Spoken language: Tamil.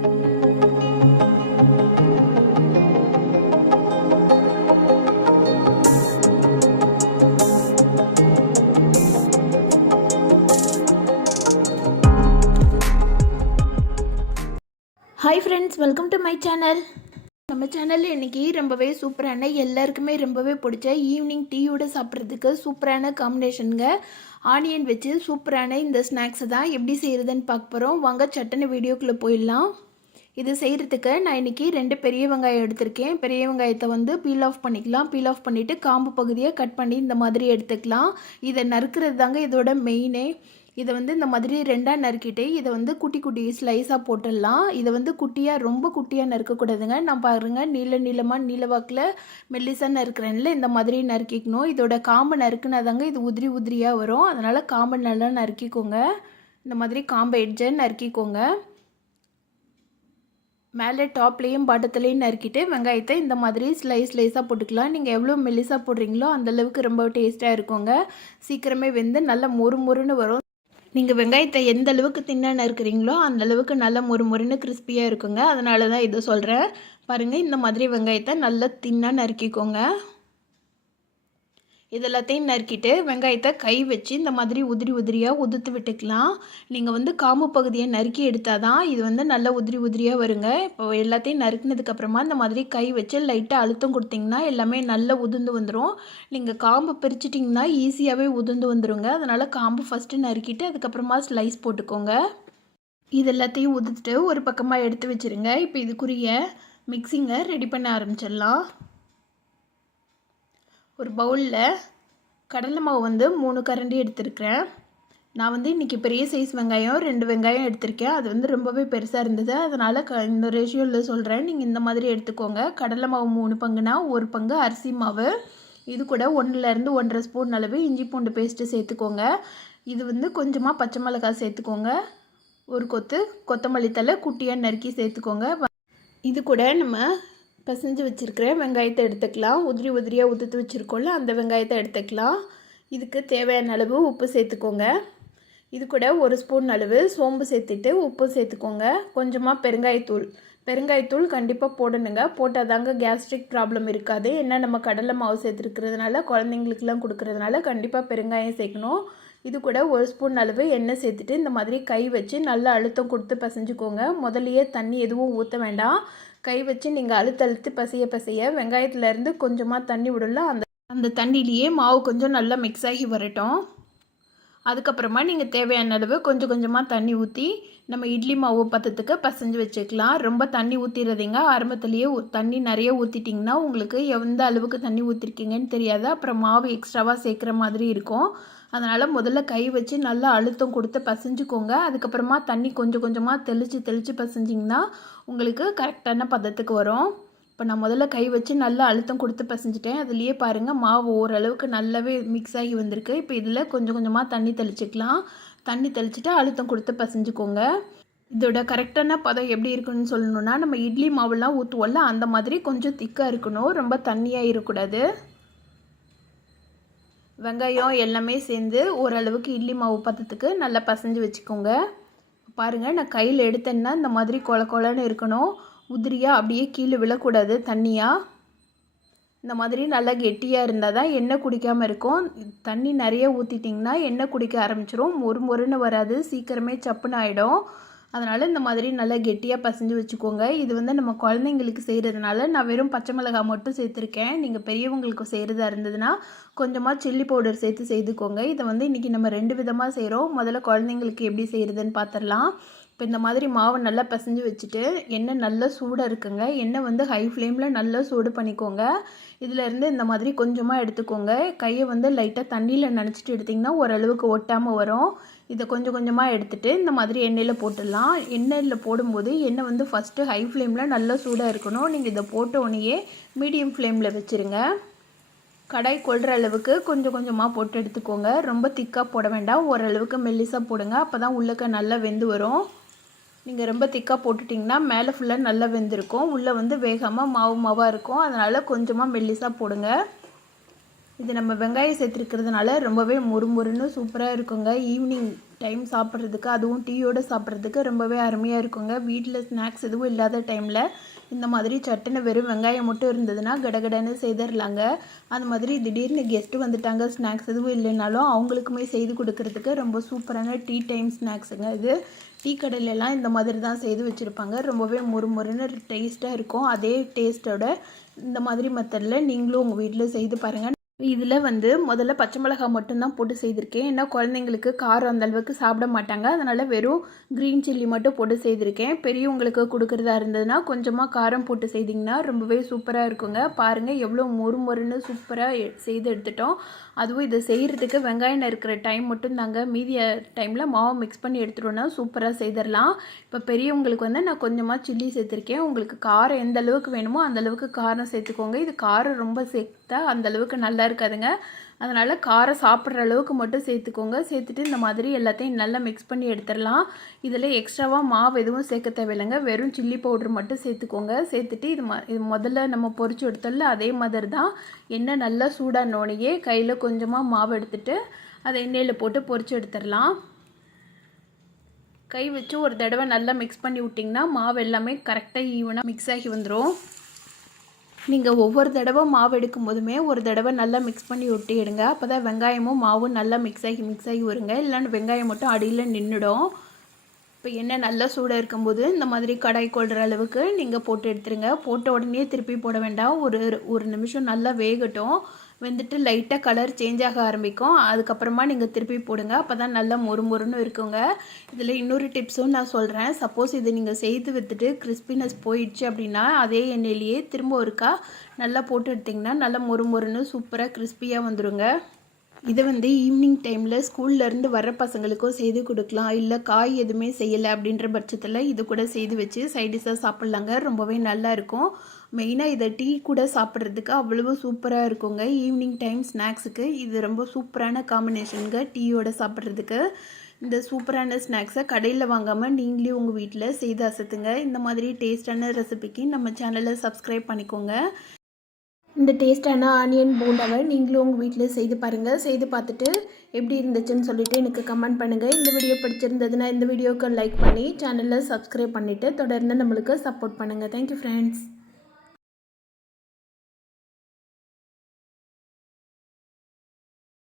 Hi friends welcome to my channel நம்ம சேனலில் இன்றைக்கி ரொம்பவே சூப்பரான எல்லாருக்குமே ரொம்பவே பிடிச்ச ஈவினிங் டீயோட சாப்பிட்றதுக்கு சூப்பரான காம்பினேஷனுங்க ஆனியன் வச்சு சூப்பரான இந்த ஸ்நாக்ஸை தான் எப்படி செய்கிறதுன்னு பார்க்க போகிறோம் வாங்க சட்டனை வீடியோக்குள்ளே போயிடலாம். இது செய்கிறதுக்கு நான் இன்றைக்கி ரெண்டு பெரிய வெங்காயம் எடுத்திருக்கேன். பெரிய வெங்காயத்தை வந்து பீல் ஆஃப் பண்ணிக்கலாம். பீல் ஆஃப் பண்ணிவிட்டு காம்பு பகுதியை கட் பண்ணி இந்த மாதிரி எடுத்துக்கலாம். இதை நறுக்கிறது தாங்க இதோட மெயினே இதை வந்து இந்த மாதிரி ரெண்டாக நறுக்கிட்டு இதை வந்து குட்டி குட்டி ஸ்லைஸாக போட்டுடலாம். இதை வந்து குட்டியாக ரொம்ப குட்டியாக நறுக்கக்கூடாதுங்க நான் பாருங்க நீள நீளமாக நீளவாக்கில் மெல்லிசாக நறுக்கிறேன்ல இந்த மாதிரி நறுக்கிக்கணும். இதோட காம்பை நறுக்குனாதாங்க இது உதிரி உதிரியாக வரும். அதனால் காம்பை நல்லா நறுக்கிக்கோங்க. இந்த மாதிரி காம்பை எட்ஜை நறுக்கிக்கோங்க. மேலே டாப்லேயும் பாட்டத்துலேயும் நறுக்கிட்டு வெங்காயத்தை இந்த மாதிரி ஸ்லைஸ் ஸ்லைஸாக போட்டுக்கலாம். நீங்கள் எவ்வளோ மெலிசாக போடுறீங்களோ அந்தளவுக்கு ரொம்ப டேஸ்ட்டாக இருக்குங்க. சீக்கிரமே வெந்து நல்லா மொறு மொறுன்னு வரும். நீங்கள் வெங்காயத்தை எந்த அளவுக்கு தின்னா நறுக்கிறீங்களோ அந்த அளவுக்கு நல்லா மொறு மொறுன்னு கிறிஸ்பியாக இருக்குங்க. அதனால தான் இதை சொல்கிறேன் பாருங்கள் இந்த மாதிரி வெங்காயத்தை நல்லா தின்னாக நறுக்கிக்கோங்க. இதெல்லாத்தையும் நறுக்கிட்டு வெங்காயத்தை கை வச்சு இந்த மாதிரி உதிரி உதிரியாக உதுத்து விட்டுக்கலாம். நீங்கள் வந்து காம்பு பகுதியை நறுக்கி எடுத்தால் தான் இது வந்து நல்லா உதிரி உதிரியாக வருங்க. இப்போ எல்லாத்தையும் நறுக்கினதுக்கப்புறமா இந்த மாதிரி கை வச்சு லைட்டாக அழுத்தம் கொடுத்தீங்கன்னா எல்லாமே நல்லா உதிர்ந்து வந்துடும் நீங்கள் காம்பு பிரிச்சிட்டிங்கன்னா ஈஸியாகவே உதிர்ந்து வந்துடுங்க அதனால் காம்பு ஃபஸ்ட்டு நறுக்கிட்டு அதுக்கப்புறமா ஸ்லைஸ் போட்டுக்கோங்க. இது எல்லாத்தையும் உதுத்துட்டு ஒரு பக்கமாக எடுத்து வச்சுருங்க. இப்போ இதுக்குரிய மிக்சிங்கை ரெடி பண்ண ஆரம்பிச்சிடலாம். ஒரு பவுலில் கடலை மாவு வந்து மூணு கரண்டி எடுத்திருக்கிறேன். நான் வந்து இன்றைக்கி பெரிய சைஸ் வெங்காயம் ரெண்டு வெங்காயம் எடுத்திருக்கேன். அது வந்து ரொம்பவே பெருசாக இருந்தது. அதனால் க இந்த ரேஷியோவில் சொல்கிறேன் நீங்கள் இந்த மாதிரி எடுத்துக்கோங்க. கடலை மாவு மூணு பங்குனா ஒரு பங்கு அரிசி மாவு. இது கூட ஒன்றுலேருந்து ஒன்றரை ஸ்பூன் அளவு இஞ்சி பூண்டு பேஸ்ட்டு சேர்த்துக்கோங்க. இது வந்து கொஞ்சமாக பச்சை மிளகாய் சேர்த்துக்கோங்க. ஒரு கொத்து கொத்தமல்லி தலை குட்டியாக நறுக்கி சேர்த்துக்கோங்க. இது கூட நம்ம பிசைஞ்சு வச்சுருக்கிற வெங்காயத்தை எடுத்துக்கலாம். உதிரி உதிரியாக உதுத்து வச்சுருக்கோம்ல அந்த வெங்காயத்தை எடுத்துக்கலாம். இதுக்கு தேவையான அளவு உப்பு சேர்த்துக்கோங்க. இது கூட ஒரு ஸ்பூன் அளவு சோம்பு சேர்த்துட்டு உப்பு சேர்த்துக்கோங்க. கொஞ்சமாக பெருங்காயத்தூள். பெருங்காயத்தூள் கண்டிப்பாக போடணுங்க. போட்டால் தாங்க கேஸ்ட்ரிக் ப்ராப்ளம் இருக்காது. ஏன்னா நம்ம கடலை மாவு சேர்த்துருக்கிறதுனால குழந்தைங்களுக்குலாம் கொடுக்கறதுனால கண்டிப்பாக பெருங்காயம் சேர்க்கணும். இது கூட ஒரு ஸ்பூன் அளவு எண்ணெய் சேர்த்துட்டு இந்த மாதிரி கை வச்சு நல்லா அழுத்தம் கொடுத்து பசைஞ்சுக்கோங்க. முதலையே தண்ணி எதுவும் ஊற்ற வேண்டாம். கை வச்சு நீங்கள் அழுத்து அழுத்து பசைய பசைய வெங்காயத்துலேருந்து கொஞ்சமாக தண்ணி விடல. அந்த அந்த தண்ணியிலேயே மாவு கொஞ்சம் நல்லா மிக்ஸ் ஆகி வரட்டும். அதுக்கப்புறமா நீங்கள் தேவையான அளவு கொஞ்சம் கொஞ்சமாக தண்ணி ஊற்றி நம்ம இட்லி மாவு பத்தத்துக்கு பசைஞ்சு வச்சுக்கலாம். ரொம்ப தண்ணி ஊற்றிடுறதீங்க ஆரம்பத்துலேயே தண்ணி நிறைய ஊற்றிட்டிங்கன்னா உங்களுக்கு எந்த அளவுக்கு தண்ணி ஊற்றிருக்கீங்கன்னு தெரியாது. அப்புறம் மாவு எக்ஸ்ட்ராவாக சேர்க்குற மாதிரி இருக்கும். அதனால் முதல்ல கை வச்சு நல்லா அழுத்தம் கொடுத்து பசைஞ்சுக்கோங்க. அதுக்கப்புறமா தண்ணி கொஞ்சம் கொஞ்சமாக தெளித்து தெளித்து பசைஞ்சிங்கன்னா உங்களுக்கு கரெக்டான பதத்துக்கு வரும். இப்போ நான் முதல்ல கை வச்சு நல்லா அழுத்தம் கொடுத்து பசைஞ்சிட்டேன். அதுலேயே பாருங்கள் மாவு ஓரளவுக்கு நல்லாவே மிக்ஸ் ஆகி வந்திருக்கு. இப்போ இதில் கொஞ்சம் கொஞ்சமாக தண்ணி தெளிச்சிக்கலாம். தண்ணி தெளிச்சுட்டு அழுத்தம் கொடுத்து பசைஞ்சுக்கோங்க. இதோட கரெக்டான பதம் எப்படி இருக்குன்னு சொல்லணுன்னா நம்ம இட்லி மாவுலாம் ஊற்றுவோம்ல அந்த மாதிரி கொஞ்சம் திக்காக இருக்கணும். ரொம்ப தண்ணியாக இருக்கக்கூடாது. வெங்காயம் எல்லாமே சேர்ந்து ஓரளவுக்கு இட்லி மாவு பதத்துக்கு நல்லா பசைஞ்சு வச்சுக்கோங்க. பாருங்கள் நான் கையில் எடுத்தேன்னா இந்த மாதிரி கொல கொலன்னு இருக்கணும். உதிரியாக அப்படியே கீழே விழக்கூடாது. தண்ணியாக இந்த மாதிரி நல்லா கெட்டியாக இருந்தால் தான் எண்ணெய் குடிக்காமல் இருக்கும். தண்ணி நிறைய ஊற்றிட்டிங்கன்னா எண்ணெய் குடிக்க ஆரம்பிச்சிரும். ஒரு மொறுன்னு வராது. சீக்கிரமே சப்புன்னு ஆகிடும் அதனால் இந்த மாதிரி நல்லா கெட்டியாக பசஞ்சு வச்சுக்கோங்க. இது வந்து நம்ம குழந்தைங்களுக்கு செய்கிறதுனால நான் வெறும் பச்சை மிளகாய் மட்டும் சேர்த்துருக்கேன். நீங்கள் பெரியவங்களுக்கு செய்கிறதா இருந்ததுன்னா கொஞ்சமாக சில்லி பவுடர் சேர்த்து செய்துக்கோங்க. இதை வந்து இன்றைக்கி நம்ம ரெண்டு விதமாக செய்கிறோம் முதல்ல குழந்தைங்களுக்கு எப்படி செய்கிறதுன்னு பார்த்துடலாம் இப்போ இந்த மாதிரி மாவை நல்லா பிசைஞ்சு வச்சுட்டு எண்ணெய் நல்லா சூடாக இருக்குங்க. எண்ணெய் வந்து ஹை ஃப்ளேமில் நல்லா சூடு பண்ணிக்கோங்க. இதிலேருந்து இந்த மாதிரி கொஞ்சமாக எடுத்துக்கோங்க. கையை வந்து லைட்டாக தண்ணியில் நினச்சிட்டு எடுத்திங்கன்னா ஓரளவுக்கு ஒட்டாமல் வரும். இதை கொஞ்சம் கொஞ்சமாக எடுத்துகிட்டு இந்த மாதிரி எண்ணெயில் போட்டுடலாம். எண்ணெயில் போடும்போது எண்ணெய் வந்து ஃபஸ்ட்டு ஹை ஃப்ளேமில் நல்லா சூடாக இருக்கணும். நீங்கள் இதை போட்ட உடனேயே மீடியம் ஃப்ளேமில் வச்சுருங்க. கடாய் கொள்கிற அளவுக்கு கொஞ்சம் கொஞ்சமாக போட்டு எடுத்துக்கோங்க. ரொம்ப திக்காக போட வேண்டாம். ஓரளவுக்கு மெல்லிசாக போடுங்க. அப்போ தான் உள்ளக்க நல்லா வெந்து வரும். நீங்கள் ரொம்ப திக்காக போட்டுட்டிங்கன்னா மேலே ஃபுல்லாக நல்லா வெந்திருக்கும். உள்ளே வந்து வேகமாக மாவு மாவாக இருக்கும். அதனால் கொஞ்சமாக மெல்லிசாக போடுங்க. இது நம்ம வெங்காயம் சேர்த்துருக்கிறதுனால ரொம்பவே முறுமுறுன்னு சூப்பராக இருக்குங்க. ஈவினிங் டைம் சாப்பிட்றதுக்கு அதுவும் டீயோடு சாப்பிட்றதுக்கு ரொம்பவே அருமையாக இருக்குங்க. வீட்டில் ஸ்நாக்ஸ் எதுவும் இல்லாத டைமில் இந்த மாதிரி சட்டுன்னு வெறும் வெங்காயம் மட்டும் இருந்ததுன்னா கடகடன்னு செய்திடலாங்க அந்த மாதிரி திடீர்னு கெஸ்ட்டு வந்துட்டாங்க ஸ்நாக்ஸ் எதுவும் இல்லைனாலும் அவங்களுக்குமே செய்து கொடுக்கறதுக்கு ரொம்ப சூப்பரான டீ டைம் ஸ்நாக்ஸுங்க இது. டீ கடையிலலாம் இந்த மாதிரி தான் செய்து வச்சுருப்பாங்க. ரொம்பவே முறுமுறுன்னு டேஸ்ட்டாக இருக்கும். அதே டேஸ்ட்டோட இந்த மாதிரி மெத்தடில் நீங்களும் உங்கள் வீட்டில் செய்து பாருங்கள் இதில் வந்து முதல்ல பச்சை மிளகாய் மட்டும்தான் போட்டு செய்திருக்கேன். ஏன்னா குழந்தைங்களுக்கு காரம் அந்த அளவுக்கு சாப்பிட மாட்டாங்க. அதனால் வெறும் க்ரீன் சில்லி மட்டும் போட்டு செய்திருக்கேன். பெரியவங்களுக்கு கொடுக்குறதா இருந்ததுன்னா கொஞ்சமாக காரம் போட்டு செய்திங்கன்னா ரொம்பவே சூப்பராக இருக்குங்க. பாருங்கள் எவ்வளோ மொறு மொறுன்னு சூப்பராக செய்து எடுத்துட்டோம். அதுவும் இதை செய்கிறதுக்கு வெங்காயம் இருக்கிற டைம் மட்டும் தாங்க மீதிய டைமில் மாவு மிக்ஸ் பண்ணி எடுத்துட்டோன்னா சூப்பராக செய்திடலாம் இப்போ பெரியவங்களுக்கு வந்து நான் கொஞ்சமாக சில்லி சேர்த்துருக்கேன். உங்களுக்கு காரம் எந்த அளவுக்கு வேணுமோ அந்த அளவுக்கு காரம் சேர்த்துக்கோங்க. இது காரம் ரொம்ப சேர்த்தா அந்த அளவுக்கு நல்லா இருக்காதுங்க. அதனால் காரம் சாப்பிட்ற அளவுக்கு மட்டும் சேர்த்துக்கோங்க. சேர்த்துட்டு இந்த மாதிரி எல்லாத்தையும் நல்லா மிக்ஸ் பண்ணி எடுத்துடலாம். இதில் எக்ஸ்ட்ராவாக மாவு எதுவும் சேர்க்க தேவையில்லைங்க. வெறும் சில்லி பவுட்ரு மட்டும் சேர்த்துக்கோங்க. சேர்த்துட்டு இது ம இது முதல்ல நம்ம பொறிச்சு எடுத்தோம்ல அதே மாதிரி தான் எண்ணெய் நல்லா சூடானோனையே கையில் கொஞ்சமாக மாவு எடுத்துட்டு அதை எண்ணெயில் போட்டு பொறிச்சு எடுத்துடலாம். கை வச்சு ஒரு தடவை நல்லா மிக்ஸ் பண்ணி விட்டிங்கன்னா மாவு எல்லாமே கரெக்டாக ஈவனாக மிக்ஸ் ஆகி வந்துடும் நீங்கள் ஒவ்வொரு தடவை மாவு எடுக்கும் போதுமே ஒரு தடவை நல்லா மிக்ஸ் பண்ணி ஒட்டி எடுங்க. அப்போ தான் வெங்காயமும் மாவும் நல்லா மிக்ஸ் ஆகி மிக்ஸ் ஆகி வருங்க. இல்லைன்னா வெங்காயம் மட்டும் அடியில் நின்றுடும் இப்போ எண்ணெய் நல்லா சூடாக இருக்கும்போது இந்த மாதிரி கடாய் கொள்கிற அளவுக்கு நீங்கள் போட்டு எடுத்துருங்க. போட்ட உடனே திருப்பி போட வேண்டாம். ஒரு ஒரு நிமிஷம் நல்லா வேகட்டும். வெந்துட்டு லைட்டாக கலர் சேஞ்ச் ஆக ஆரம்பிக்கும். அதுக்கப்புறமா நீங்கள் திருப்பி போடுங்க. அப்போ தான் நல்லா மொறு மொறுன்னு இருக்குங்க. இதில் இன்னொரு டிப்ஸும் நான் சொல்கிறேன் சப்போஸ் இதை நீங்கள் செய்து விற்றுட்டு கிறிஸ்பினஸ் போயிடுச்சு அப்படின்னா அதே எண்ணெயிலேயே திரும்ப ஒருக்கா நல்லா போட்டு எடுத்திங்கன்னா நல்லா மொறு மொறுன்னு சூப்பராக கிறிஸ்பியாக வந்துடுங்க இதை வந்து ஈவினிங் டைமில் ஸ்கூல்லேருந்து வர பசங்களுக்கும் செய்து கொடுக்கலாம். இல்லை காய் எதுவுமே செய்யலை அப்படின்ற பட்சத்தில் இது கூட செய்து வச்சு சைடிஷாக சாப்பிட்லாங்க. ரொம்பவே நல்லா இருக்கும். மெயினாக இதை டீ கூட சாப்பிட்றதுக்கு அவ்வளவு சூப்பராக இருக்குங்க. ஈவினிங் டைம் ஸ்நாக்ஸுக்கு இது ரொம்ப சூப்பரான காம்பினேஷனுங்க டீயோட சாப்பிட்றதுக்கு. இந்த சூப்பரான ஸ்நாக்ஸை கடையில் வாங்காமல் நீங்களே உங்கள் வீட்டில் செய்து அசத்துங்க. இந்த மாதிரி டேஸ்டான ரெசிபிக்கு நம்ம சேனலை சப்ஸ்கிரைப் பண்ணிக்கோங்க. இந்த டேஸ்டான ஆனியன் போண்டாவை நீங்களும் உங்கள் வீட்டில் செய்து பாருங்கள் செய்து பார்த்துட்டு எப்படி இருந்துச்சுன்னு சொல்லிவிட்டு எனக்கு கமெண்ட் பண்ணுங்கள் இந்த வீடியோ பிடிச்சிருந்ததுன்னா இந்த வீடியோவுக்கு லைக் பண்ணி சேனலில் சப்ஸ்கிரைப் பண்ணிவிட்டு தொடர்ந்து நம்மளுக்கு சப்போர்ட் பண்ணுங்கள் தேங்க்யூ ஃப்ரெண்ட்ஸ்